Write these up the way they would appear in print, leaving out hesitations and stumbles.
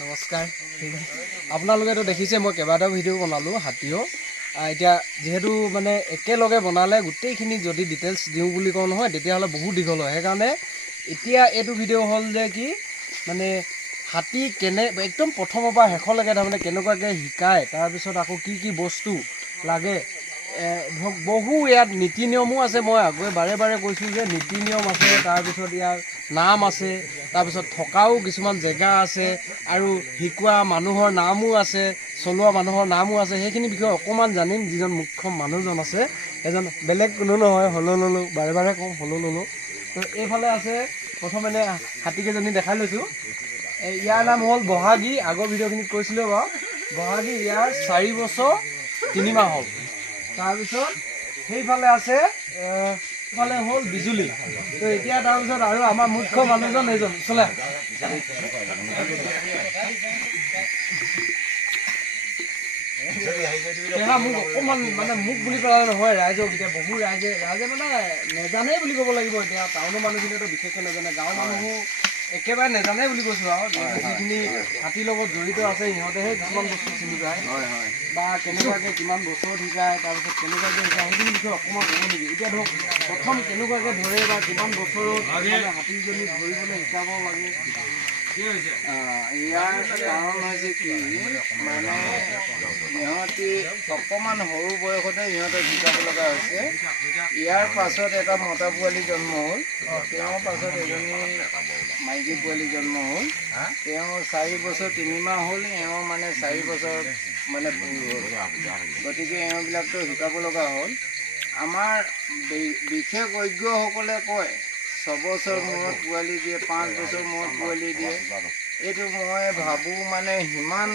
নমস্কাৰ। আপোনালোকেতো দেখিছে মই কেইবাটাও ভিডিঅ' বনালোঁ হাতীও। এতিয়া যিহেতু মানে একেলগে বনালে গোটেইখিনি যদি ডিটেইলছ দিওঁ বুলি কওঁ নহয় তেতিয়াহ'লে বহুত দীঘল হয়। সেইকাৰণে এতিয়া এইটো ভিডিঅ' হ'ল যে কি মানে হাতী একদম প্ৰথমৰ পৰা শেষলৈকে তাৰমানে কেনেকুৱাকৈ শিকায়, তাৰপিছত আকৌ কি কি বস্তু লাগে, ধৰক বহু ইয়াত নীতি নিয়মো আছে। মই আগুৱে বাৰে বাৰে কৈছোঁ যে নীতি নিয়ম আছে, তাৰপিছত ইয়াৰ নাম আছে, তাৰপিছত থকাও কিছুমান জেগা আছে, আৰু শিকোৱা মানুহৰ নামো আছে, চলোৱা মানুহৰ নামো আছে। সেইখিনি বিষয়ে অকণমান জানিম। যিজন মুখ্য মানুহজন আছে এজন বেলেগ কোনো নহয়, হল'ললো, বাৰে বাৰে কওঁ হল'ললো। তো এইফালে আছে প্ৰথম এনে হাতীকেইজনী দেখাই লৈছোঁ। ইয়াৰ নাম হ'ল বহাগী। আগৰ ভিডিঅ'খিনিত কৈছিলোঁ বাৰু বহাগী। ইয়াৰ 4 বছৰ 3 মাহ হ'ল। তাৰপিছত সেইফালে আছে ফালে হ'ল বিজুলী। তো এতিয়া তাৰপিছত আৰু আমাৰ মুখ্য মানুহজন এইজন চলে মোক অকণমান মানে মোক বুলি পেলাই নহয়, ৰাইজক এতিয়া বহু ৰাইজে মানে নেজানেই বুলি ক'ব লাগিব। এতিয়া টাউনৰ মানুহখিনিতো বিশেষকৈ নাজানে, গাঁৱৰ মানুহো একেবাৰে নেজানে বুলি কৈছোঁ আৰু যিখিনি হাতীৰ লগত জড়িত আছে সিহঁতেহে কিছুমান বস্তু চিনি পায় বা কেনেকুৱাকৈ কিমান বছৰত শিকায়, তাৰপিছত কেনেকুৱাকৈ শিকায় সেইখিনি বিষয়ে অকণমান ক'ব নেকি? এতিয়া ধৰক প্ৰথম কেনেকুৱাকৈ ধৰে বা কিমান বছৰত হাতীজনী ধৰিবলৈ শিকাব লাগে? ইয়াৰ কাৰণ হৈছে কি মানে সিহঁতি অকণমান সৰু বয়সতে সিহঁতক শিকাব লগা হৈছে। ইয়াৰ পাছত এটা মতা পোৱালি জন্ম হ'ল, তেওঁৰ পাছত এজনী মাইকী পোৱালি জন্ম হ'ল। তেওঁ 4 বছৰ 3 মাহ হ'ল, এওঁ মানে 4 বছৰ মানে পুৰ হ'ল। গতিকে এওঁবিলাকতো শিকাব লগা হ'ল। আমাৰ বিশেষজ্ঞসকলে কয় 6 বছৰ মূৰত পোৱালি দিয়ে, 5 বছৰ মূৰত পোৱালি দিয়ে। এইটো মই ভাবোঁ মানে সিমান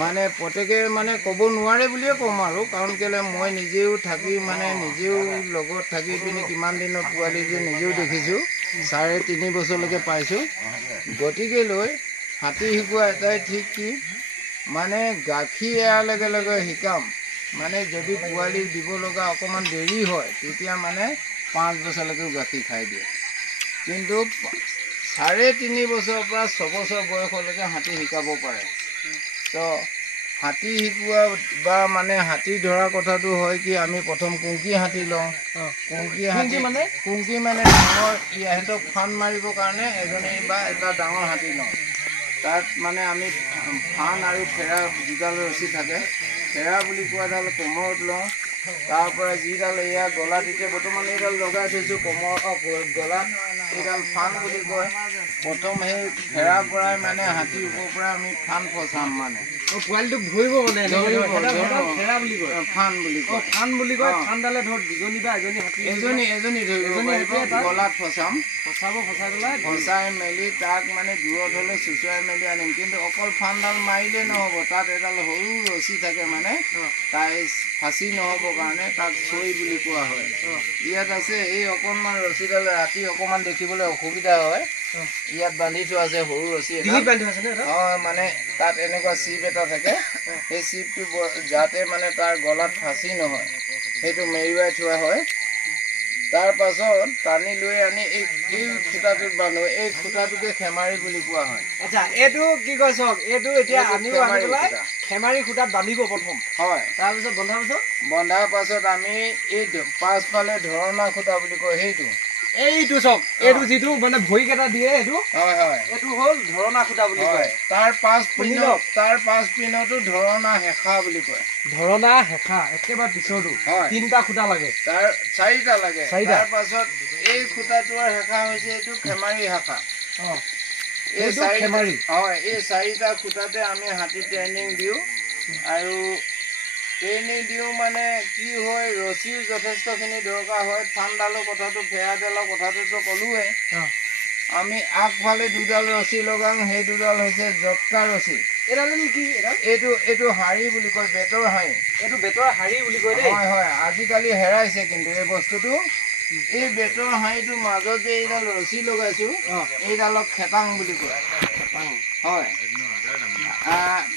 মানে প্ৰত্যেকে মানে ক'ব নোৱাৰে বুলিয়ে ক'ম আৰু, কাৰণ কেলৈ মই নিজেও থাকি মানে নিজেও লগত থাকি পিনি কিমান দিনৰ পোৱালি যে নিজেও দেখিছোঁ, 3.5 বছৰলৈকে পাইছোঁ। গতিকে লৈ হাতী শিকোৱা এটাই ঠিক কি মানে গাখীৰ এৰাৰ লগে লগে শিকাম। মানে যদি পোৱালি দিব লগা অকণমান দেৰি হয় তেতিয়া মানে 5 বছৰলৈকেও গাখীৰ খাই দিয়ে। কিন্তু 3.5 বছৰৰ পৰা 6 বছৰ বয়সলৈকে হাতী শিকাব পাৰে। তো হাতী শিকোৱা বা মানে হাতী ধৰা কথাটো হয় কি আমি প্ৰথম কুংকি হাতী লওঁ। কুংকি হাতী মানে ডাঙৰ ইহঁতক ফান মাৰিবৰ কাৰণে এজনী বা এটা ডাঙৰ হাতী লওঁ। তাত মানে আমি ফান আৰু ফেৰা দুডাল ৰছী থাকে। ফেৰা বুলি কোৱাডাল কোমৰত লওঁ, তাৰ পৰা যিডাল এয়া গলাত এতিয়া বৰ্তমান এইডাল লগাই থৈছোঁ গলাত, এইডাল ফান বুলি কয়। প্ৰথম সেই ফেৰাৰ পৰাই মানে হাতীৰ ওপৰৰ পৰা আমি ফান ফচাম মানে পোৱালিটোক ধৰিব মানে ফেৰা বুলি কয়, ফান বুলি কয়। ফান বুলি কয়। ফানডালে ধৰক দুজনী বা এজনী হাতী এজনী ধৰিব পাৰিব, গলাত ফচাই পেলাই ফচাই মেলি তাক মানে দূৰত হ'লে চুচুৱাই মেলি আনিম। কিন্তু অকল ফানডাল মাৰিলে নহ'ব, তাত এডাল সৰু ৰছী থাকে মানে তাই ফাঁচি নহ'বৰ কাৰণে, তাক চৈ বুলি কোৱা হয়। ইয়াত আছে এই অকণমান ৰছীডাল ৰাতি অকণমান দেখিবলৈ অসুবিধা হয়, ইয়াত বান্ধি থোৱা আছে সৰু ৰছী এটা। মানে তাত এনেকুৱা চিপ এটা থাকে, সেই চিপটো যাতে মানে তাৰ গলাত ফাঁচি নহয় সেইটো মেৰুৱাই থোৱা হয়। তাৰ পাছত টানি লৈ আনি এই খুঁটাটোত বান্ধো। এই খুঁটাটোকে খেমাৰি বুলি কোৱা হয়। আচ্ছা, এইটো কি কয় চাওক, এইটো এতিয়া আনিও আনি পেলাই খেমাৰি খুঁটাত বান্ধিব প্ৰথম। হয়, তাৰপিছত বন্ধাৰ পাছত আমি এই পাছফালে ধৰণা খুঁটা বুলি কয় এইটো চাওক, এইটো যিটো মানে ভৰিকেইটা দিয়ে এইটো এইটো হ'ল ধৰণা খুঁটা বুলি কয়। তাৰ পাঁচ পিনতো ধৰণা হেঁচা বুলি কয়। ধৰণা হেঁচা একেবাৰে পিছৰটো 3টা খুঁটা লাগে, তাৰ 4টা লাগে। তাৰ পাছত এই খুঁটাটোৰ হেঁচা হৈছে এইটো খেমাৰি হেঁচা। এই 4টা খুঁটাতে আমি হাতী ট্ৰেইনিং দিওঁ। আৰু ট্ৰেইনিং দিওঁ মানে কি হয়, ৰছীও যথেষ্টখিনি দৰকাৰ হয়। ফানডালৰ কথাটো ফেৰাডালৰ কথাটোতো ক'লোৱে। আমি আগফালে দুডাল ৰছী লগাওঁ, সেই দুডাল হৈছে জটকা ৰছী। এইটো হাড়ি বুলি কয়, বেতৰ হাড়ি। এইটো বেতৰ হাড়ি বুলি কয় দেই। হয়, আজিকালি হেৰাইছে কিন্তু এই বস্তুটো। এই বেতৰ হাড়িটোৰ মাজত যে এইডাল ৰছী লগাইছোঁ, এইডালক খেতাং বুলি কয়। হয়,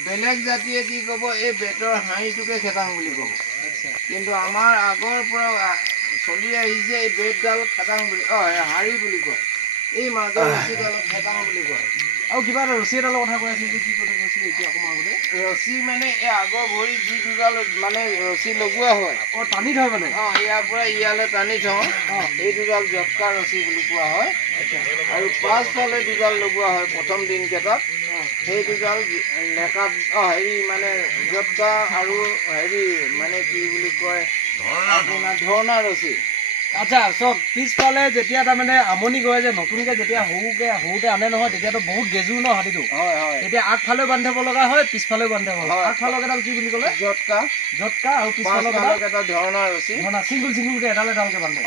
বেলেগ জাতিয়ে কি ক'ব, এই বেতৰ হাড়িটোকে খেতাং বুলি ক'ব। কিন্তু আমাৰ আগৰ পৰা চলি আহিছে এই বেতডাল খেতাং বুলি হাড়ি বুলি কয়। এই মাজৰ ৰছীডালক খেতাং বুলি কয়। আৰু কিবা এটা ৰছী এডালৰ কথা কৈ আছিলে কি কথা কৈছিলে এতিয়া অকণমান আগতে ৰছী মানে এই আগৰ ভৰি যি দুডাল মানে ৰছী লগোৱা হয় টানি থয় মানে ইয়াৰ পৰা ইয়ালৈ টানি থওঁ এই দুডাল জটকা ৰছী বুলি কোৱা হয় আৰু পাছফালে দুডাল লগোৱা হয় প্ৰথম দিনকেইটাত সেই দুডাল লেকাত হেৰি মানে জটকা আৰু হেৰি মানে কি বুলি কয় আপোনাৰ ধৰণা ৰছী আচ্ছা চব পিছফালে যেতিয়া তাৰমানে আমনি কৰে যে নতুনকে যেতিয়া সৰুতে আনে নহয় তেতিয়াতো বহুত গেজুৰ ন হাতীটো তেতিয়া আগফালেও বান্ধি থব লগা হয় পিছফালেও বান্ধি থব লগা আগফালৰ কেইডাল কি বুলি ক'লে জটকা আৰু পিছফালৰ কেইটা ধৰণা ৰছী চিংগুলকে এডালকে বান্ধে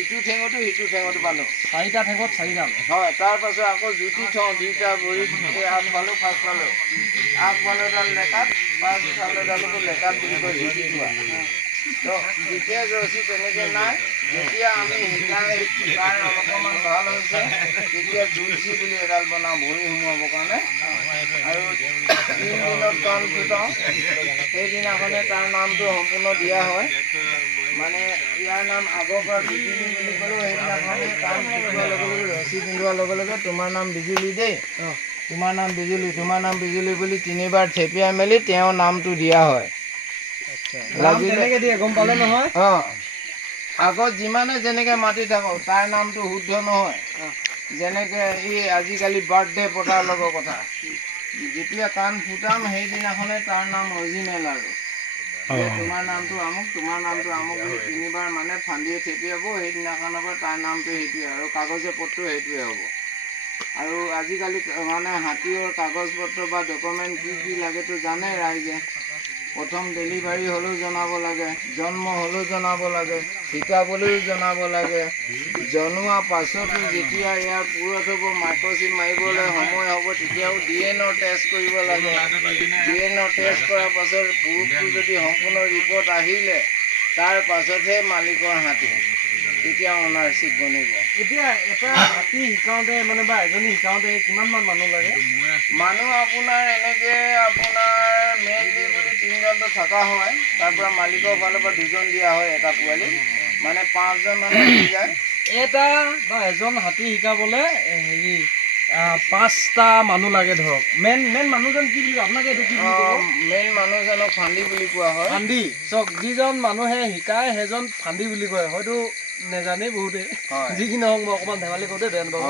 ইটো ঠেঙতো সিটো ঠেঙতো বান্ধো 4টা ঠেঙত 4ডাল তাৰ পাছত আকৌ জুতি থওঁ 2টা ভৰিত আগফালো পাছফালো আগফালোডাল লেকাত পাছফালোডালতো লেকাত বুলি কয় জুতি থোৱা বিশেষ ৰছী তেনেকে নাই যেতিয়া আমি শিকাই তাৰ অলপমান ভাল হৈছে তেতিয়া জুলচি বুলি এডাল বনাওঁ ভৰি সোমোৱাবৰ কাৰণে আৰু 3 দিনত কাণ ফুটাওঁ সেইদিনাখনে তাৰ নামটো সম্পূৰ্ণ দিয়া হয় মানে ইয়াৰ নাম আগৰ পৰা বিজুলী বুলি ক'লেও সেইদিনাখনে কাণ ফুটোৱাৰ লগে লগে ৰছী পিন্ধোৱাৰ লগে লগে তোমাৰ নাম বিজুলী দেই তোমাৰ নাম বিজুলী বুলি 3বাৰ থেপিয়াই মেলি তেওঁৰ নামটো দিয়া হয় গম পালে নহয় আগত যিমানে যেনেকে মাতি থাকক তাৰ নামটো শুদ্ধ নহয় যেনেকে আজিকালি বাৰ্থডে পতাৰ লগৰ কথা যেতিয়া কাণ ফুটাম সেইদিনাখনে তাৰ নাম অৰিজিনেল আৰু তোমাৰ নামটো আমুক বুলি 3বাৰ মানে ফান্দিয়ে থেপিয়াব সেইদিনাখনৰ পৰা তাৰ নামটো সেইটোৱে আৰু কাগজে পত্ৰ সেইটোৱে হ'ব আৰু আজিকালি মানে হাতীৰ কাগজ পত্ৰ বা ডকুমেণ্ট কি লাগেতো জানে ৰাইজে প্ৰথম ডেলিভাৰী হ'লেও জনাব লাগে জন্ম হ'লেও জনাব লাগে শিকাবলৈও জনাব লাগে জনোৱা পাছতো যেতিয়া ইয়াৰ পুৰত হ'ব মাইক্ৰ'চিপ মাৰিবলৈ সময় হ'ব তেতিয়াও DNA টেষ্ট কৰিব লাগে DNA টেষ্ট কৰাৰ পাছত পুৰুষটো যদি সম্পূৰ্ণ ৰিপৰ্ট আহিলে তাৰ পাছতহে মালিকৰ হাতী তেতিয়া অনাৰশ্বিপ বনিব এতিয়া এটা হাতী শিকাওঁতে মানে বা এজনী শিকাওঁতে কিমানমান মানুহ লাগে মানুহ আপোনাৰ এনেকে আপোনাৰ মেইনলি বুলি 3জনটো থকা হয় তাৰ পৰা মালিকৰ ফালৰ পৰা 2জন দিয়া হয় এটা পোৱালি মানে 5জন মানুহ হৈ যায় এটা বা এজন হাতী শিকাবলে হেৰি 5টা মানুহ লাগে ধৰক মেইন মানুহজন কি বুলি আপোনাকে এইটো কি বুলি ক'ব মেইন মানুহজনক ফান্দি বুলি কোৱা হয় ফান্দি চক যিজন মানুহে শিকায় সেইজন ফান্দি বুলি কয় হয়তো নেজানেই বহুতে যিকি নহওক মই অকণমান ধেমালি কৰোঁতে বেয়া নাপাব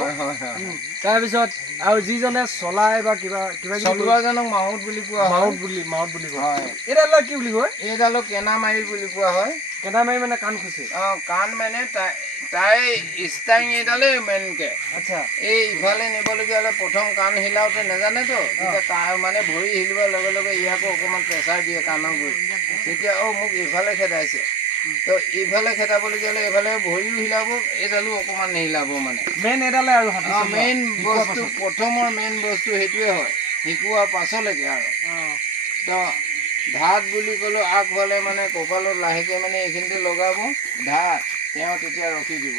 তাৰপিছত আৰু যিজনে চলাই বা কিবা চলোৱাজনক মাউত বুলি কোৱা হয় মাউত বুলি কয় এইডালক কি বুলি কয় এইডালক কেনামাৰি বুলি কোৱা হয় কেনামাৰি মানে কাণ খুচে কাণ মানে তাই ষ্টাইং এইডালেই মেইনকে আচ্ছা এই ইফালে নিবলগীয়া হ'লে প্ৰথম কাণ হিলাওতে নাজানেতো তেতিয়া তাৰ মানে ভৰি হিলোৱাৰ লগে লগে ইয়াকো অকণমান প্ৰেছাৰ দিয়ে কাণৰ গুৰি তেতিয়া মোক ইফালে খেদাইছে তো ইফালে খেদাবলগীয়া হ'লে এইফালে ভৰিও হিলাব এইডালো অকণমান নিহিলাব মানে মেইন এইডালে আৰু মেইন বস্তু প্ৰথমৰ মেইন বস্তু সেইটোৱে হয় শিকোৱাৰ পাছলৈকে আৰু তো ধাত বুলি ক'লেও আগফালে মানে কপালত লাহেকৈ মানে এইখিনিতে লগাব ধাত তেওঁ তেতিয়া ৰখি দিব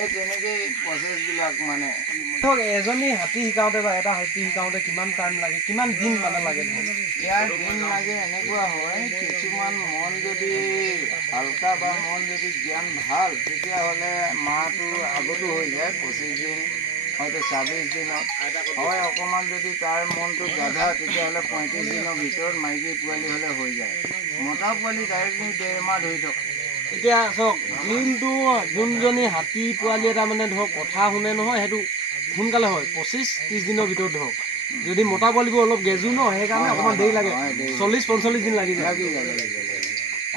এই তেনেকেই প্ৰচেছবিলাক মানে এজনী হাতী শিকাওঁতে বা এটা হাতী শিকাওঁতে কিমান টাইম লাগে কিমান দিন মানে লাগে ইয়াৰ দিন লাগে এনেকুৱা হয় কিছুমান মন যদি হালকা বা মন যদি জ্ঞান ভাল তেতিয়াহ'লে মাহটো আগতো হৈ যায় 25 দিন হয়তো 26 দিনত হয় অকণমান যদি তাৰ মনটো গাধা তেতিয়াহ'লে 35 দিনৰ ভিতৰত মাইকী পোৱালি হ'লে হৈ যায় মতা পোৱালি ডাইৰেক্টলি 1.5 মাহ ধৰি থাকে এতিয়া চাওক দিনটো যোনজনী হাতী পোৱালি এটা মানে ধৰক কথা শুনে নহয় সেইটো সোনকালে হয় 25-30 দিনৰ ভিতৰত ধৰক যদি মতা পোৱালিবোৰ অলপ গেজু ন সেইকাৰণে অকণমান দেৰি লাগে 40-45 দিন লাগি যায়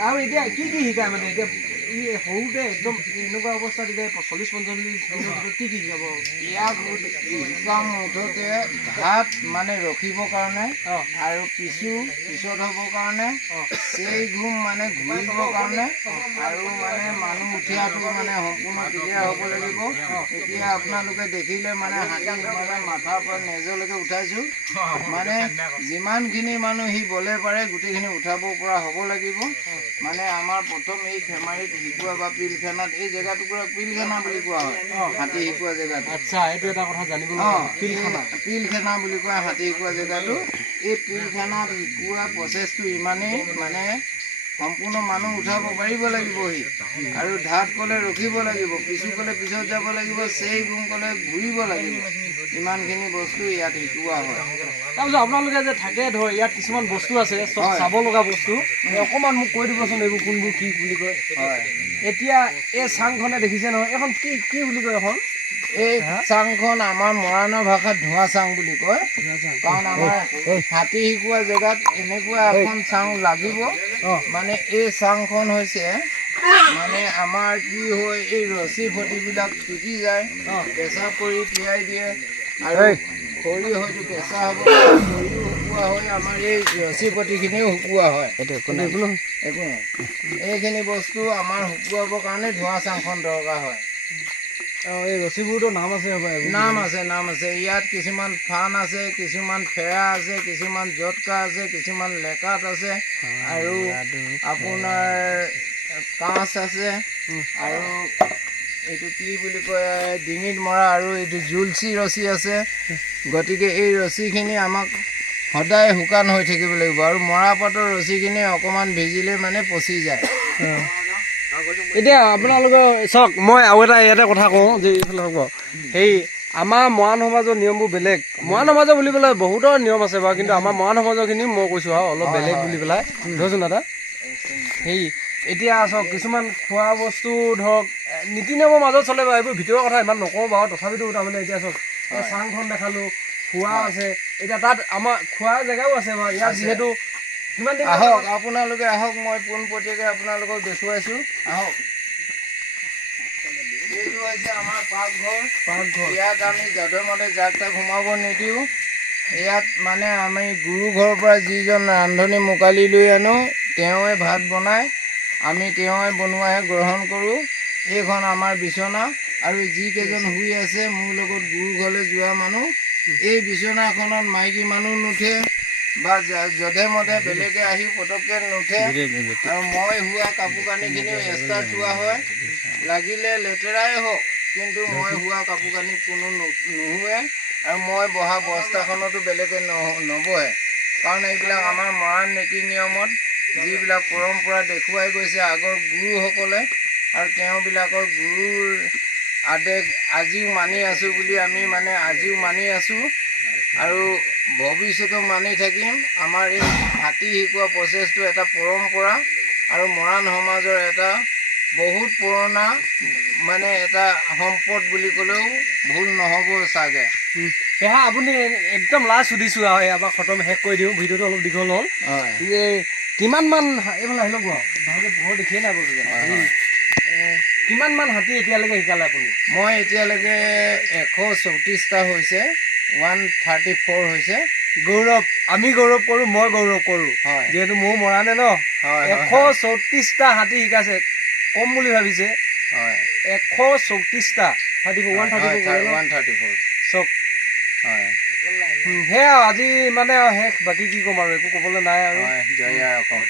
আৰু এতিয়া কি শিকায় মানে এতিয়া সৰুতে একদম এনেকুৱা অৱস্থাত এতিয়া 40-45 দিনৰ ভিতৰত কি শিকাব ইয়াক শিকাম মুঠতে ঘাট মানে ৰখিবৰ কাৰণে আৰু পিছত হ'বৰ কাৰণে সেই ঘুম মানে ঘূৰিবৰ কাৰণে আৰু মানে মানুহ উঠিয়াটো মানে সম্পূৰ্ণ ক্লিয়াৰ হ'ব লাগিব এতিয়া আপোনালোকে দেখিলে মানে হাতী মানে মাথাৰ পৰা নেজলৈকে উঠাইছোঁ মানে যিমানখিনি মানুহ সি বলে পাৰে গোটেইখিনি উঠাব পৰা হ'ব লাগিব মানে আমাৰ প্ৰথম এই ফেমাৰীত শিকোৱা বা পিলখানাত এই জেগাটুকুৰা পিলখানা বুলি কোৱা হয় হাতী শিকোৱা জেগাটো আচ্ছা এইটো এটা কথা জানিব পিলখানা বুলি কোৱা হাতী শিকোৱা জেগাটো এই পিলখানাত শিকোৱা প্ৰচেছটো ইমানেই মানে সম্পূৰ্ণ মানুহ উঠাব পাৰিব লাগিবহি আৰু ধাত ক'লে ৰখিব লাগিব, পিছু ক'লে পিছত যাব লাগিব, চেই গুম ক'লে ঘূৰিব লাগিব। ইমানখিনি বস্তু ইয়াত শিকোৱা হয়। তাৰপিছত আপোনালোকে যে থাকে ধৰ ইয়াত কিছুমান বস্তু আছে চব চাব লগা বস্তু, অকণমান মোক কৈ দিবচোন এইবোৰ কোনবোৰ কি বুলি কয়। হয়, এতিয়া এই চাংখনে দেখিছে নহয়, এখন কি কি বুলি কয় এখন? এই চাংখন আমাৰ মৰাণৰ ভাষাত ধোঁৱা চাং বুলি কয়, কাৰণ আমাৰ হাতী শিকোৱা জেগাত এনেকুৱা এখন চাং লাগিব। মানে এই চাংখন হৈছে মানে আমাৰ কি হয়, এই ৰছী ফটিবিলাক টুটি যায়, পেচা কৰি তিয়াই দিয়ে আৰু খৰি হয়তো পেচা হ'ব, খৰিও শুকোৱা হয়, আমাৰ এই ৰছী ফটিখিনিও শুকোৱা হয়। একো নাই, এইখিনি বস্তু আমাৰ শুকুৱাবৰ কাৰণে ধোঁৱা চাংখন দৰকাৰ হয়। এই ৰছীবোৰতো নাম আছে হ'ব? নাম আছে, নাম আছে। ইয়াত কিছুমান ফান আছে, কিছুমান ফেৰা আছে, কিছুমান জটকা আছে, কিছুমান লেকাত আছে আৰু আপোনাৰ কাঁচ আছে আৰু এইটো কি বুলি কয় ডিঙিত মৰা আৰু এইটো জুলচি ৰছী আছে। গতিকে এই ৰছীখিনি আমাক সদায় শুকান হৈ থাকিব লাগিব আৰু মৰাপাতৰ ৰছীখিনি অকণমান ভিজিলে মানে পচি যায়। এতিয়া আপোনালোকৰ চাওক, মই আৰু এটা ইয়াতে কথা কওঁ যে এইফালে হ'ব, সেই আমাৰ মৰাণ সমাজৰ নিয়মবোৰ বেলেগ। মৰাণ সমাজৰ বুলি পেলাই বহুতৰ নিয়ম আছে বাৰু, কিন্তু আমাৰ মৰাণ সমাজৰখিনি মই কৈছোঁ আৰু অলপ বেলেগ বুলি পেলাই ধৰচোন দাদা। সেই এতিয়া চাওক, কিছুমান খোৱা বস্তু ধৰক নীতি নিয়মৰ মাজত চলে বাৰু, এইবোৰ ভিতৰৰ কথা ইমান নকওঁ বাৰু, তথাপিতো তাৰমানে এতিয়া চাওক এই চাংখন দেখালোঁ, খোৱা আছে, এতিয়া তাত আমাৰ খোৱা জেগাও আছে বাৰু। ইয়াত যিহেতু কিমান দিন আহক, আপোনালোকে আহক, মই পোনপটীয়াকৈ আপোনালোকক দেখুৱাইছোঁ, আহক। এইটো হৈছে আমাৰ পাকঘৰ। ইয়াত আমি যধে মধে জাক তাক সোমাব নিদিওঁ। ইয়াত মানে আমি গুৰু ঘৰৰ পৰা যিজন ৰান্ধনি মোকালি লৈ আনো, তেওঁৱে ভাত বনায়, আমি তেওঁৱে বনোৱাহে গ্ৰহণ কৰোঁ। এইখন আমাৰ বিচনা আৰু যিকেইজন শুই আছে মোৰ লগত গুৰু ঘৰলৈ যোৱা মানুহ, এই বিচনাখনত মাইকী মানুহ নুঠে বা যধে মধে বেলেগে আহি পটককৈ নুঠে। আৰু মই শোৱা কাপোৰ কানিখিনিও এক্সট্ৰা থোৱা হয়, লাগিলে লেতেৰাই হওক, কিন্তু মই শোৱা কাপোৰ কানি কোনো নুশুৱে আৰু মই বহা বস্তাখনতো বেলেগে নবহে। কাৰণ এইবিলাক আমাৰ মৰাণ নীতি নিয়মত যিবিলাক পৰম্পৰা দেখুৱাই গৈছে আগৰ গুৰুসকলে, আৰু তেওঁবিলাকৰ গুৰুৰ আদেশ আজিও মানি আছোঁ বুলি আমি মানে আজিও মানি আছোঁ আৰু ভৱিষ্যতেও মানি থাকিম। আমাৰ এই হাতী শিকোৱা প্ৰচেছটো এটা পৰম্পৰা আৰু মৰাণ সমাজৰ এটা বহুত পুৰণা মানে এটা সম্পদ বুলি ক'লেও ভুল নহ'ব চাগে। পেহা আপুনি একদম লাষ্ট সুধিছোঁ আৰু ইয়াৰ পৰা খতম শেষ কৰি দিওঁ, ভিডিঅ'টো অলপ দীঘল হ'ল। যে কিমানমান এইফালে আহিব ভালকৈ ঘৰ দেখিয়ে নাই বাৰু, কিমানমান হাতী এতিয়ালৈকে শিকালে আপুনি? মই এতিয়ালৈকে 134টা হৈছে, 134 হৈছে। গৌৰৱ, আমি গৌৰৱ কৰোঁ, মই গৌৰৱ কৰোঁ, যিহেতু মোৰ মৰাণে ন। 134টা হাতী শিকাইছে, কম বুলি ভাবিছে? 134টা, 134 চব। সেয়া আজি মানে শেষ, বাকী কি ক'ম আৰু একো ক'বলৈ নাই আৰু। জয় অসম।